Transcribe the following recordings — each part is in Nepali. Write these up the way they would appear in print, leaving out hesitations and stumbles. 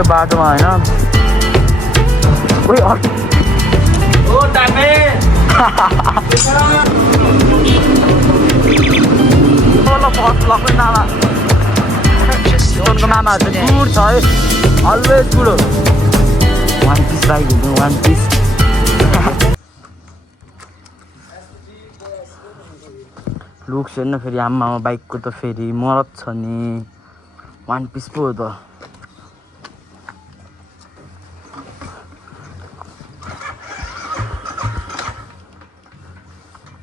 यो बाटोमा होइन ओ टापे फर्स्ट ब्लकै नामा मामाहरू चाहिँ गुड छ है अलवेज गुड हो वान पिस बाइक हुनु वान पिस लुक्स हेर्नु फेरि आमामा बाइकको त फेरि मरत छ नि वान पिस पो हो त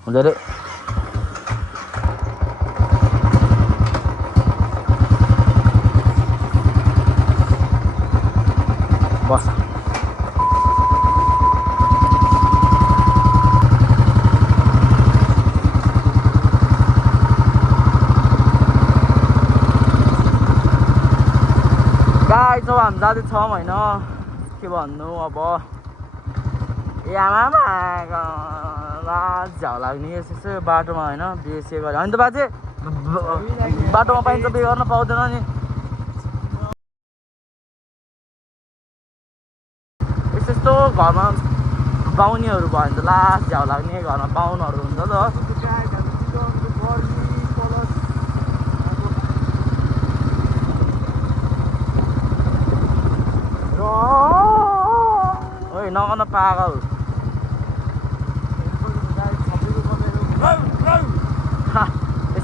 हुँदै बस गाई छ हामी जाँदैछौँ होइन के भन्नु अब ए आमा झ्याउ लाग्ने यसो बाटोमा होइन बिहे गऱ्यो होइन त बाजे बाटोमा पाइन्छ बिहे गर्न पाउँदैन नि यस्तो घरमा बाहुनीहरू भयो भने त लास्ट झ्याउ लाग्ने घरमा बाहुनहरू हुन्छ त ओइ नगर्न पागल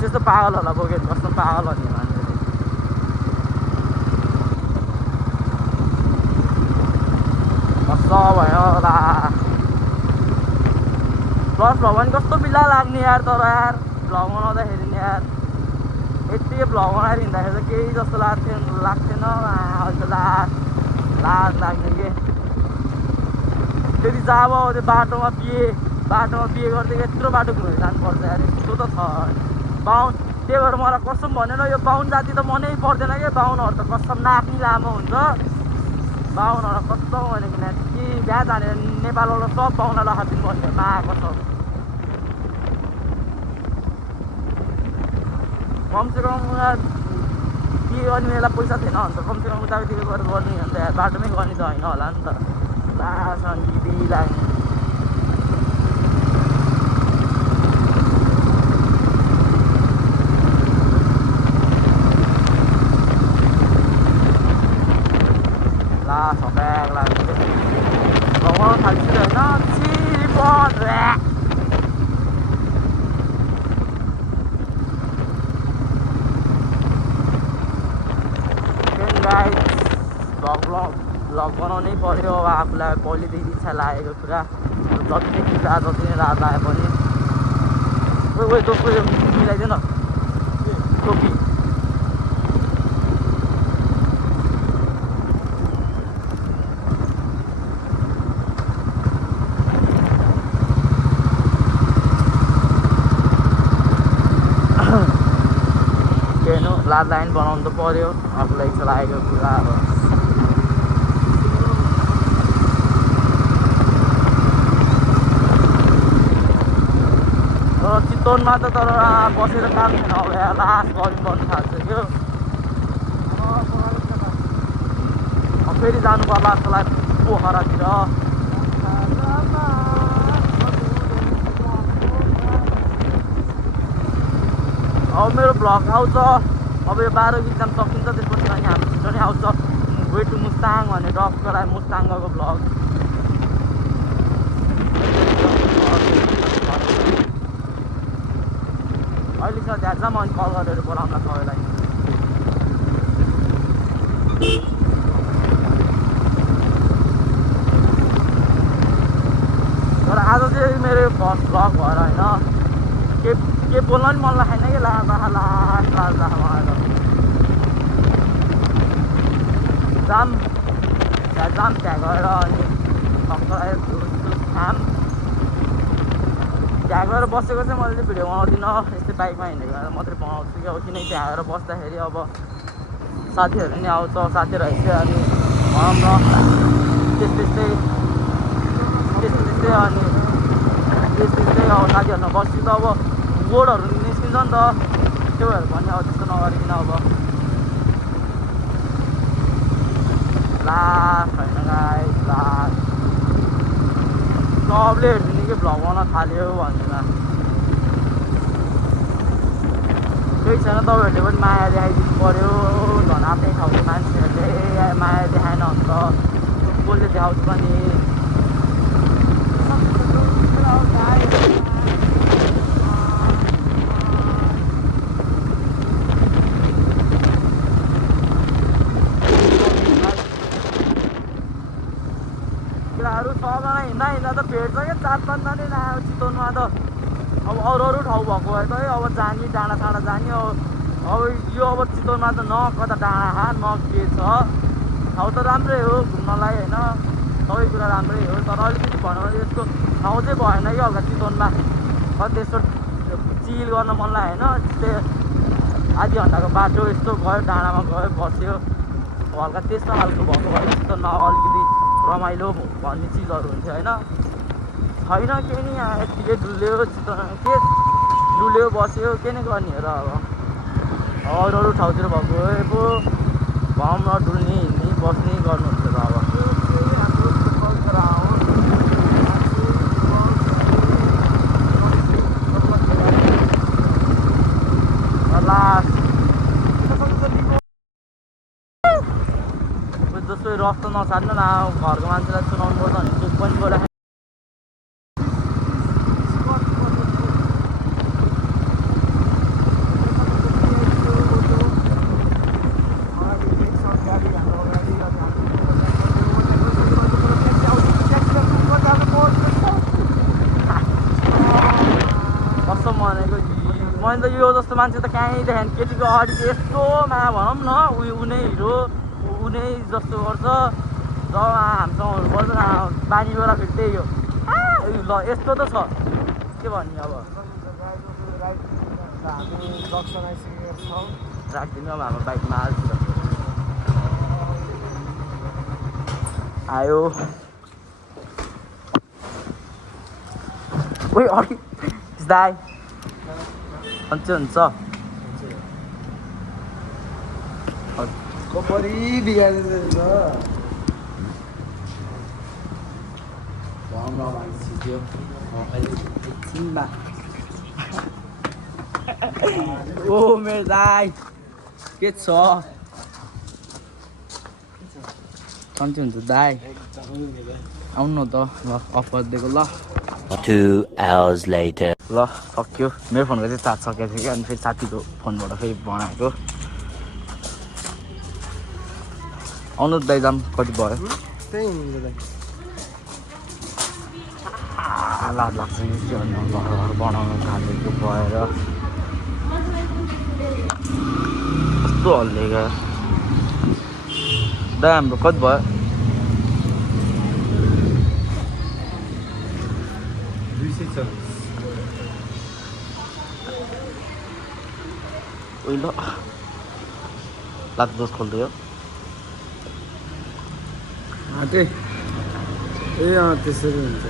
यस्तो पागलहरूलाई बोक्यो भने कस्तो पागल भन्ने मान्छेले कस्तो भयो होला प्लस भ्लग पनि कस्तो बिल्ला लाग्ने यार तर यार भ्लग बनाउँदाखेरि नि यार यति भ्लग बनाएर हिँड्दाखेरि त केही जस्तो लाग्थेन अहिले त लाज लाग्ने के फेरि जब त्यो बाटोमा बिहे गर्दै यत्रो बाटो घुमेर जानुपर्छ यार यस्तो त छ बाहुन त्यही भएर मलाई कसम भनेर यो बाहुन जाति त मनै पर्दैन क्या बाहुनहरू त कसम नाक नि लामो हुन्छ बाहुनहरू कस्तो भनेको कि बिहा जाने नेपालबाट सब बाहुनलाई हातिनु भन्ने मा कसम कमसेकम बिहे गर्ने बेला पैसा थिएन भने त कमसेकम उतापट्टि गरेर गर्ने भने त बाटोमै गर्ने त होइन होला नि त लास्ट दिदी लाग्ने ब्याग लाग्ने लगाउन थाल्छु होइन चिरिपन भ्लग बनाउनै पर्यो अब आफूलाई पहिलेदेखि इच्छा लागेको कुरा जतिदेखि जति नै रात आए पनि ओइ दोस्रो मिलाइदियो न टोपी लाद लाइन बनाउनु त पर्यो आफूलाई इच्छा लागेको कुरा अब तर चितवनमा त तर बसेर काम छैन अब यहाँ लास्ट गर्नु थाल्छ क्या फेरि जानु पर्ला जस्तो लाग्छ पोखरातिर अब मेरो भ्लग आउँछ अब यो 12 इक्जाम सकिन्छ त्यसपछि अनि हाम्रो छिटो नै आउँछ वे टु मुस्ताङ भन्ने डक्टको लागि मुस्ताङ गएको भ्लग अहिले छ त्यहाँ जाम अनि कल गरेर बोलाउँला सबैलाई तर आज चाहिँ मेरो फर्स्ट भ्लग भएर होइन के बोल्न पनि मन लागेन कि लाज मलाई जाम त्यहाँ गएर अनि त्यहाँ गएर बसेको चाहिँ मैले चाहिँ भिडियो बनाउँदिनँ यस्तै बाइकमा हिँडेको मात्रै बनाउँछु कि अब किनकि त्यहाँ गएर बस्दाखेरि अब साथीहरू नि आउँछ साथीहरू आइसक्यो अनि भनौँ न त्यस्तै अनि त्यस्तै अब साथीहरूमा बस्छु त अब बोर्डहरू निस्किन्छ नि त त्यो भएर भन्ने अब त्यस्तो नगरिकन अब लास्ट होइन गाइस लास्ट सबले हेर्ने कि भ्लग बनाउन थाल्यो भनेर केही छैन तपाईँहरूले पनि माया देखाइदिनु पऱ्यो झन् आफ्नै ठाउँको मान्छेहरूले माया देखाएन भने त कसले देखाउँछ पनि केटाहरू सबजना हिँड्दा हिँड्दा त भेट्छ क्या 4-5 जना नै आयो चितवनमा त अब अरू ठाउँ भएको भए त है अब जाने डाँडा साँडा जाने अब यो अब चितवनमा त न कता डाँडा न के छ ठाउँ त राम्रै हो घुम्नलाई होइन सबै कुरा राम्रै हो तर अलिकति भनौँ यस्तो ठाउँ चाहिँ भएन कि हल्का चितवनमा त्यस्तो चिल गर्न मन लाग्यो होइन त्यस्तै आधी घन्टाको बाटो यस्तो गयो डाँडामा गयो बस्यो हल्का त्यस्तो खालको भएको भएर चितवनमा अलिकति रमाइलो भन्ने चिजहरू हुन्थ्यो होइन छैन केही नि यहाँ यत्तिकै डुल्यो चितवनमा के डुल्यो बस्यो के नै गर्ने र अब अरू ठाउँतिर भएको पो भनौँ न डुल्ने हिँड्ने बस्ने गर्नुहुन्छ त अब लास्ट जस्तो रस्तो नछाड्नु न घरको मान्छेलाई सुनाउनु पर्छ भने चुप पनि बोला मैले त यो जस्तो मान्छे त कहीँ देखेँ केटीको अगाडि चाहिँ यस्तोमा भनौँ न ऊ नै हिरो ऊ नै जस्तो गर्छ जब हामीसँग हुनुपर्छ न बानी बेला फेरि त्यही हो ल यस्तो त छ के भन्ने अब राखिदिनु अब हाम्रो बाइकमा हाल्छ आयो ओइ अघि दाइ हुन्छ कपरी बिगारिदिन्छ ओ मेरो दाइ के छ कन्ती हुन्छ दाइ आउनु न त ल अफ गरिदिएको ल 2 hours later. ल सक्यो मेरो फोनको चाहिँ चार्ज सकेको थियो कि अनि फेरि साथीको फोनबाट फेरि बनाएको आउनु दाइ दाम कति भयो त्यही हुन्छ दाइ लाज लाग्छ कि के भन्नु घर बनाउनु थालेको भएर कस्तो हल्ले गयो दाइ हाम्रो कति भयो उही ल लाग्दोस् खोल्दै हो त्यसरी हुन्छ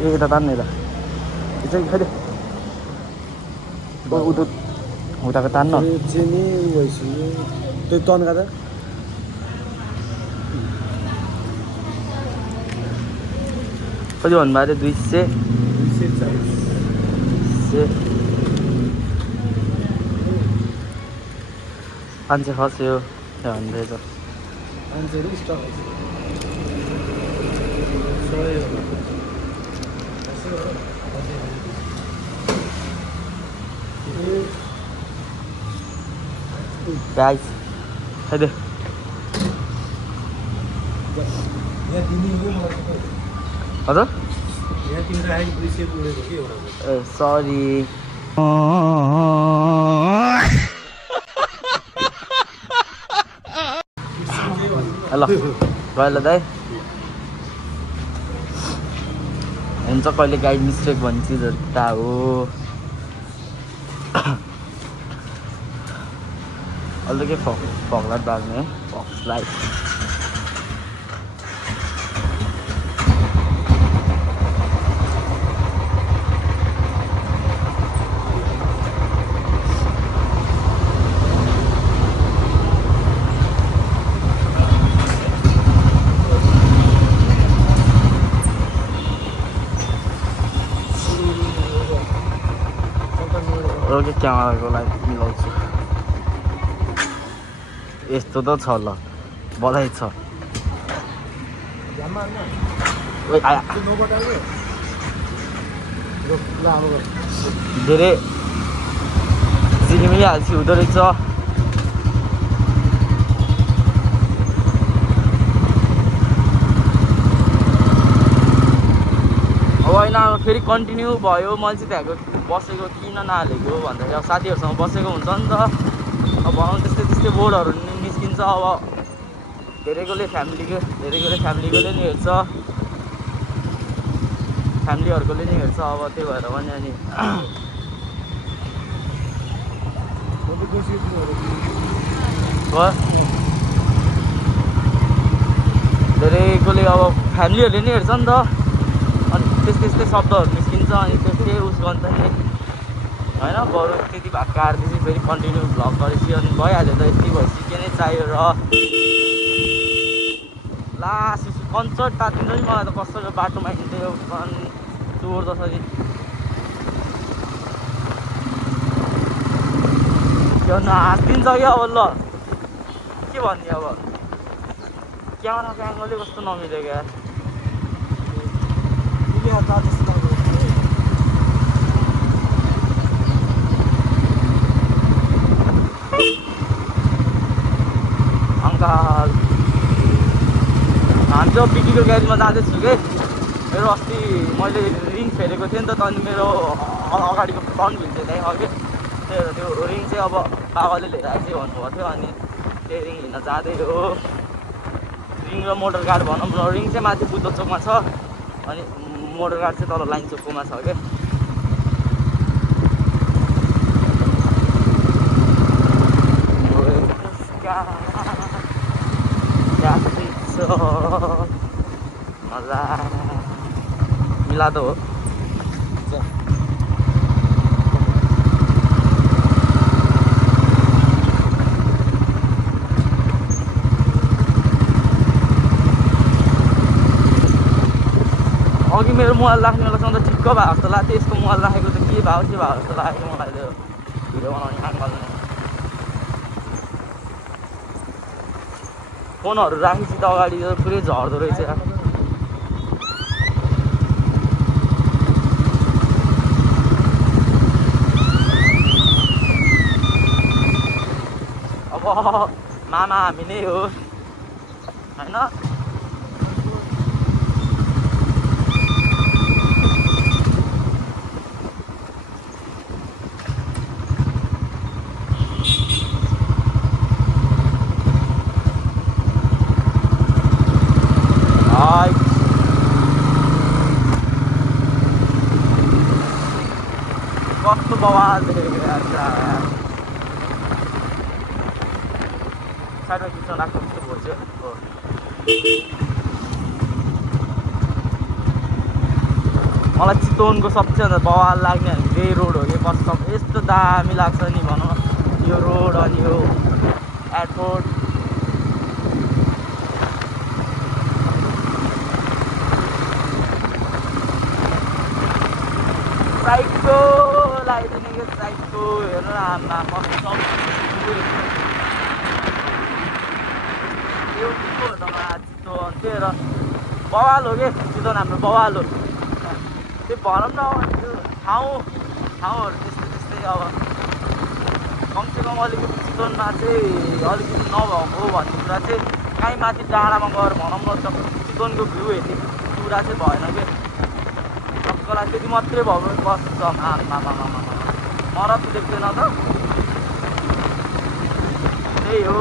यो यता तान्ने त यो चाहिँ खै उताको तान्न चिनी भइसक्यो त्यो तन्का त कति भन्नुभयो अरे 240 मान्छे खस्यो भन्दैछ मान्छेहरू स्टक गाइस खाइदे हजुर सरी ल गयो ल दाइ हुन्छ कहिले गाइड मिस्टेक भन्ने चिजहरू त हो अहिले के फकलाई बाल्ने फक्सलाई अघि क्यामेराको लागि मिलाउँछु यस्तो त छ ल बधाई छ ओइ आया धेरै झिलिमिलिहाल्छ हुँदो रहेछ अब होइन अब फेरि कन्टिन्यू भयो मैले चाहिँ त्यहाँको बसेको किन नहालेको भन्दाखेरि अब साथीहरूसँग बसेको हुन्छ नि त अब भनौँ त्यस्तै त्यस्तै बोर्डहरू निस्किन्छ अब धेरैकोले फ्यामिलीकोले नि हेर्छ फ्यामिलीहरूकोले नि हेर्छ अब त्यही भएर पनि अनि धेरैकोले अब फ्यामिलीहरूले नि हेर्छ नि त अनि त्यस्तै शब्दहरू निस्किन्छ अनि त्यस्तै उस गर्छ नि होइन बरु त्यति भाग काट्दैछ फेरि कन्टिन्यू भ्लग गरेपछि अनि भइहाल्यो त यति भएपछि के नै चाहियो र लास्ट कन्सर्ट तातिन्छ नि मलाई त कसरी बाटोमा हिँड्थ्यो चोर जसरी हाँसिदिन्छ क्या अब ल के भन्ने अब क्यामेराको एङ्गलै कस्तो नमिल्यो क्या अङ्कल हामी चाहिँ पिटीको गाडीमा जाँदैछु कि मेरो अस्ति मैले रिङ फेरेको थिएँ नि त अनि मेरो अगाडिको फ्रन्ट व्हिल चाहिँ त्यहीँ अघि त्यो रिङ चाहिँ अब बाबाले लिएर आएछ भन्नुभएको थियो अनि त्यही रिङ लिन जाँदै हो रिङ र मोटर गार्ड भनौँ न रिङ चाहिँ माथि बुद्ध चोकमा छ अनि मोटर गार्ड चाहिँ तल लाइन चोकमा छ क्या मजा मिलादो हो अघि मेरो मोबाइल राख्ने बेलासँग त ठिक्क भएको जस्तो लाग्थ्यो यसको मोबाइल राखेको त के भयो जस्तो लाग्यो मलाई त्यो भिडियो बनाउने आँगलमा फोनहरू राखेपछि त अगाडि पुरै झर्दो रहेछ अब मामा हामी नै हो होइन कस्तो बवाल देखेको साइडमा खिच्न राख्नु जस्तो भोल्छ हो मलाई चितवनको सबैभन्दा बवाल लाग्ने त्यही रोड हो कि कसम यस्तो दामी लाग्छ नि भनौँ यो रोड अनि यो एयरपोर्ट साइडको लगाइदिने साइडको हेर्नु न आमा कस्तो यो के हो त चितवन त्यो हेर बवाल हो कि चितवन हाम्रो बवाल हो त्यो भनौँ न त्यो ठाउँहरू त्यस्तै अब कमसेकम अलिकति चितवनमा चाहिँ अलिकति नभएको भन्ने कुरा चाहिँ काहीँ माथि डाँडामा गएर भनौँ न चितवनको भ्यू हेर्ने कुरा चाहिँ भएन कि सबैलाई त्यति मात्रै भयो भने कस्तो आमा मरत देख्दैन त त्यही हो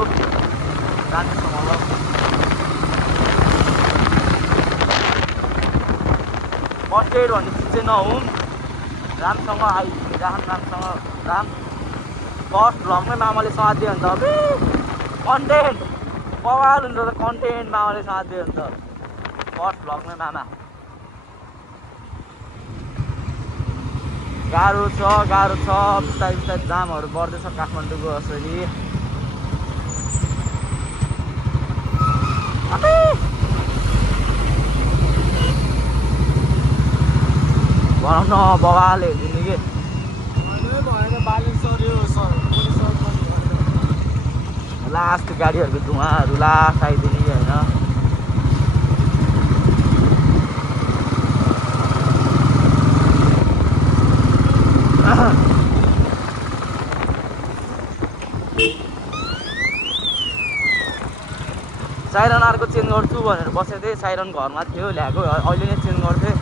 जानेछु मलाई फर्स्ट एड भन्ने चिज चाहिँ नहुँ रामसँग आइपुग्ने रामसँग फर्स्ट भ्लगमै मामाले साथ दियो भने त कन्टेन्ट बवाल हुन्छ त कन्टेन्ट मामाले साथ दियो भने त फर्स्ट भ्लगमै मामा गाह्रो छ बिस्तारै जामहरू बढ्दैछ काठमाडौँको यसरी भनौँ न बवाल हेरिदिने कि भएन बालिस लास्ट गाडीहरूको धुवाहरू लास्ट आइदिने होइन। साइरन अर्को चेन्ज गर्छु भनेर बसेको थिएँ, साइरन घरमा थियो ल्याएको, अहिले नै चेन्ज गर्थेँ।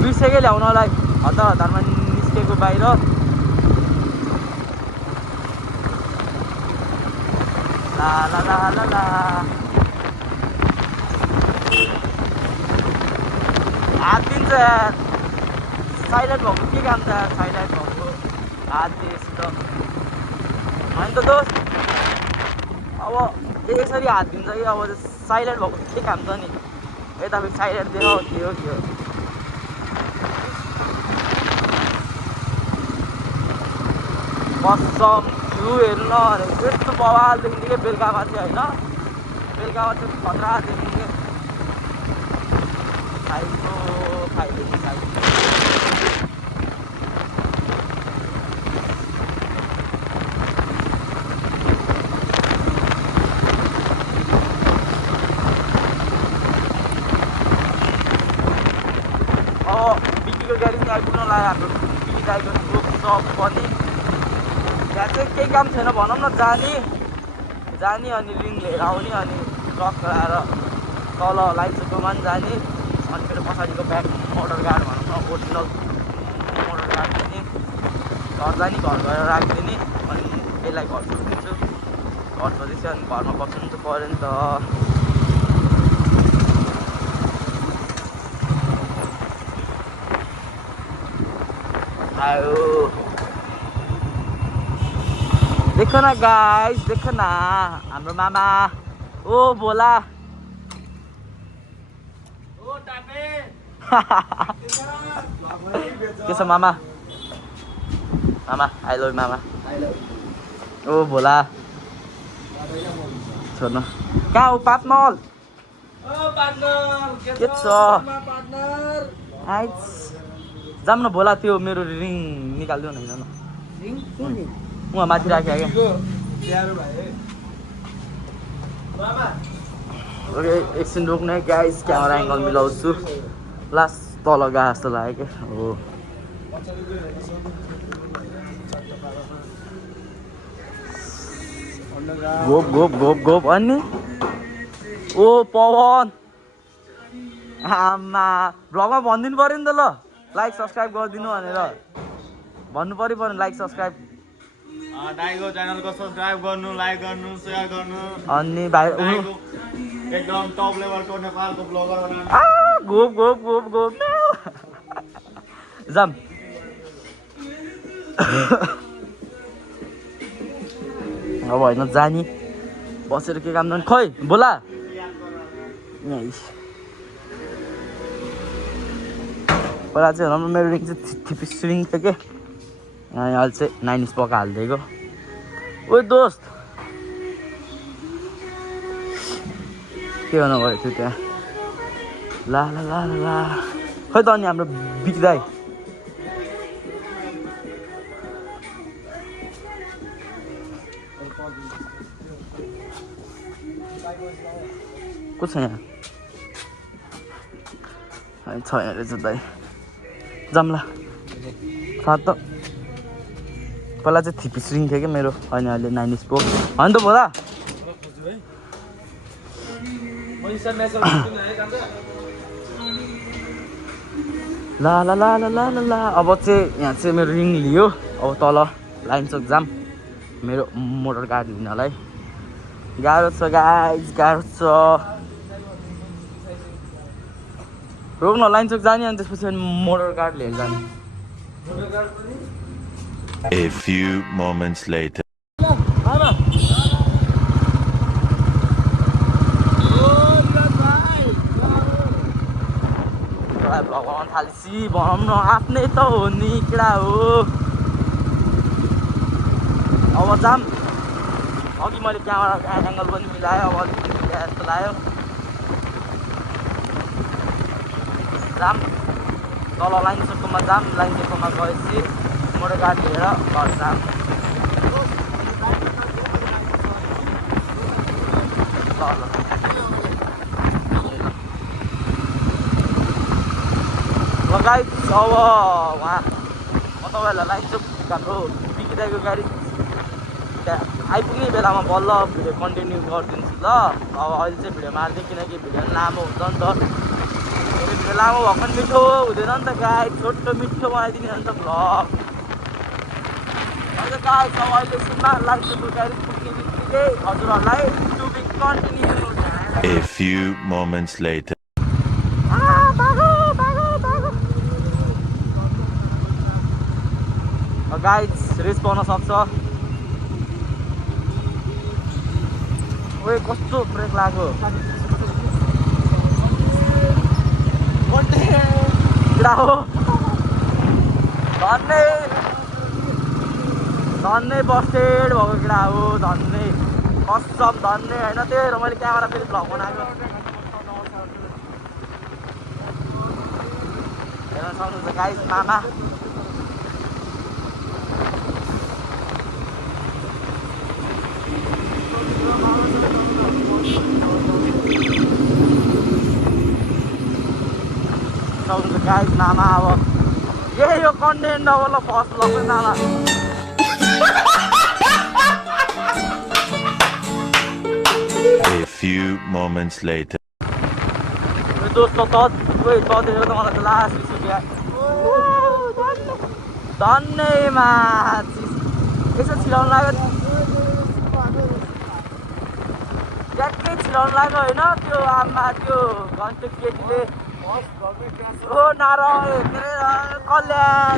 बिर्सेकै ल्याउनलाई हतार हतारमा निस्केको बाहिर। ला ला ला ला ला हात दिन्छ यार, साइलेन्ट भएको के काम छ यार, साइलेन्ट भएको हात दिएपछि त होइन त दोस्त। अब यसरी हात दिन्छ कि अब साइलेन्ट भएको के काम छ नि, यता फेरि साइलेन्ट दियो थियो थियो। कसम भ्यू हेर्नु नभनेको यस्तो बवाल देखिन्थ्यो कि बेलुकामा चाहिँ होइन, बेलुकामा चाहिँ खतरा देखिन्थ्यो। खाइदिनु अब बिकीको ग्यारेज आइपुग्न लाग्यो हाम्रो बिकी दाइको ग्रुप सप पनि। त्यहाँ चाहिँ केही काम छैन भनौँ न, जाने अनि रिङ लिएर आउने अनि ट्रक चलाएर तल लाइटसुकोमा पनि जाने अनि फेरि पछाडिको ब्याक मोटर गार्ड भनौँ न, ओरिजिनल मोटर गार्ड दिने, घर जाने घर गएर राखिदिने अनि यसलाई घर छोडिदिन्छु। घर छोडेपछि अनि घरमा बस्नु त पऱ्यो नि त। आयो देख न गाइस, देख न हाम्रो मामा। ओ बोला के छ मामा? मामा आई लभ मामा। ओ भोला छोड्नु कहाँ हो पार्टनर? के छ आइज जाऊँ न भोला, त्यो मेरो रिङ निकालिदिउ न। हिँड न उहाँ माथि राख्यो क्या। ओके एकछिन रोक्नु है गाइस, क्यामेरा एङ्गल मिलाउँछु। लास्ट तल गएको जस्तो लाग्यो क्या। हो गोप गोप गोप गोप अनि ओ पवन आमा भ्लगमा भनिदिनु पऱ्यो नि त, ल लाइक सब्सक्राइब गरिदिनु भनेर भन्नु पऱ्यो पनि। लाइक सब्सक्राइब दाइको च्यानलको सब्सक्राइब गर्नु, लाइक गर्नु, सेयर गर्नु। अनि भाइ एकदम टप लेभलको नेपालको ब्लगर बनाउनु। गोप गोप गोप गोप जाम। अब होइन जाने बसेर के काम गर्नु खोइ बोला। पहिला चाहिँ हेर मेरो रिङ चाहिँ थिपिस रिङ थियो कि, अहिले चाहिँ 9 स्पक हालिदिएको। ओ दोस्त के गर्नु भयो त्यो त्यहाँ? ला ला ला ला ला खोइ त अनि हाम्रो बिक दाइ को छ यहाँ? छैन रहेछ दाइ, जाम ल साथ त। पहिला चाहिँ थिपिस रिङ थियो कि मेरो, होइन अहिले 9 स्पोक होइन त बोला। ला ला ला ला ला ला अब चाहिँ यहाँ चाहिँ मेरो रिङ लियो। अब तल लाइन चोक जाम मेरो मोटर गाडी लिनलाई। गाह्रो छ गाइस, गाह्रो छ। रोक्न लाइन चोक जाने अनि त्यसपछि मोटर गार्ड लिएर जाने। A few moments later. भगवान थालेसी भनौँ न, आफ्नै त हो नि केटा हो। अब जाम। अघि मैले क्यामेरा एङ्गल पनि मिलाएँ, अब अलिक जस्तो लाग्यो। जाम तल लाइन चोकमा जाम। लाइन चोकमा गएपछि मोटर गाडी लिएर घर जाम। गाइस अब उहाँ म तपाईँहरूलाई लाइन्छु हाम्रो बिकी दाइको गाडी त्यहाँ आइपुग्ने बेलामा बल्ल भिडियो कन्टिन्यू गरिदिन्छु ल। अब अहिले चाहिँ भिडियो मार्दै किनकि भिडियो लामो हुन्छ नि त। भिडियो लामो भएको पनि मिठो हुँदैन नि त गाई, छोटो मिठो बनाइदिने अन्त भ्लग। अन्त गाई अब अहिले सुनमा लाइन्छु गाडी पुग्ने बित्तिकै हजुरहरूलाई to be continue. A few moments later. Guys race पाउन सक्छ। ओए कस्तो ब्रेक लाग्यो केटा हो। धन्नै बस्टेड भएको केटा हो, धन्नै कसम धन्नै होइन। त्यही भएर मैले क्यामेरा फेरि भ्लग बनाएको। हेर्न सक्नुहुन्छ गाइज मामा सक्नुहुन्छ गाइज मामा। अब यही हो कन्टेन्ट अब ल फर्स्ट लग्छ नाला। A few moments later. दोस्त तदेर त मलाई त लास्ट रिस धन्यमा यसो छिराउनु लाग्यो, ट्याक्कै छिराउनु लाग्यो होइन। त्यो आमा त्यो घन्टे केटीले हो नारा के अरे कल्याण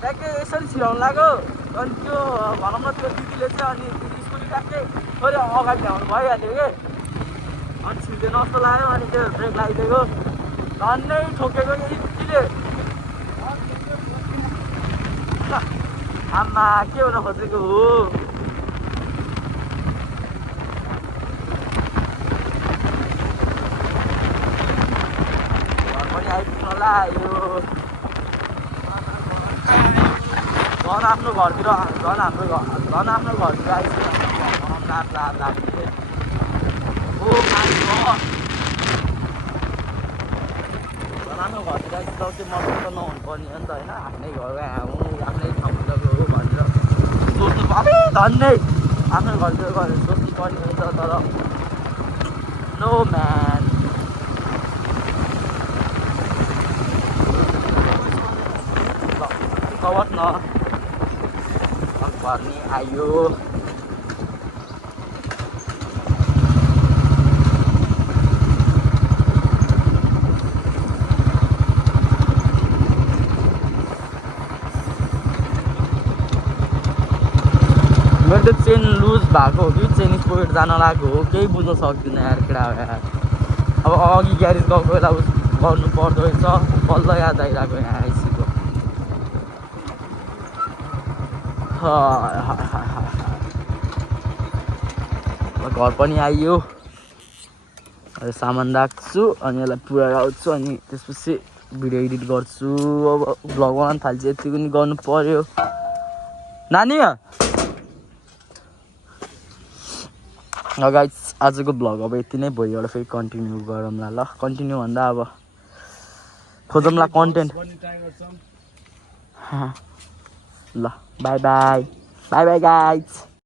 ट्याक्कै यसरी छिराउनु लाग्यो। अनि त्यो भनौँ न त्यो दिदीले चाहिँ अनि स्कुटी ट्याक्कै थोरै अगाडि ल्याउनु भइहाल्यो कि, अनि छिर्दैन जस्तो लाग्यो। अनि त्यो ब्रेक लगाइदिएको धन्नै ठोकेको यतिले। आमा के हुन खोजेको हो। घर पनि आइपुग्नु होला यो झन् आफ्नो घरतिर, झन् हाम्रो घरतिर आइसक्यो। ओ माई गड, झन् आफ्नो घरतिर आइसक्यो। त्यो मतलब त नहुनु पर्ने हो नि त होइन। आफ्नै घर आफ्नै ठाउँतिर हो भनेर सोच्नु पर्यो। धन्नै आफ्नो घरतिर गएर सोच्नु पर्ने हुन्छ, तर नो म्यान। कवच न पर्ने आयो। मेरो त चेन लुज भएको हो कि चेन स्पोकेट जान लागेको हो, केही बुझ्न सक्दिनँ यार केटा हो यार। अब अघि ग्यारेज गएको बेला गर्नु पर्दो रहेछ, बल्ल याद आइरहेको यहाँ आइसीको। घर पनि आइयो। अहिले सामान राख्छु अनि यसलाई पुरा आउँछु अनि त्यसपछि भिडियो एडिट गर्छु। अब भ्लग बनाउनु थाल्छु, यति पनि गर्नु पर्यो नानी। गाइस आजको भ्लग अब यति नै, भोलिबाट फेरि कन्टिन्यू गरौँला ल। कन्टिन्यू भन्दा अब खोजौँला कन्टेन्ट ल। By by guys.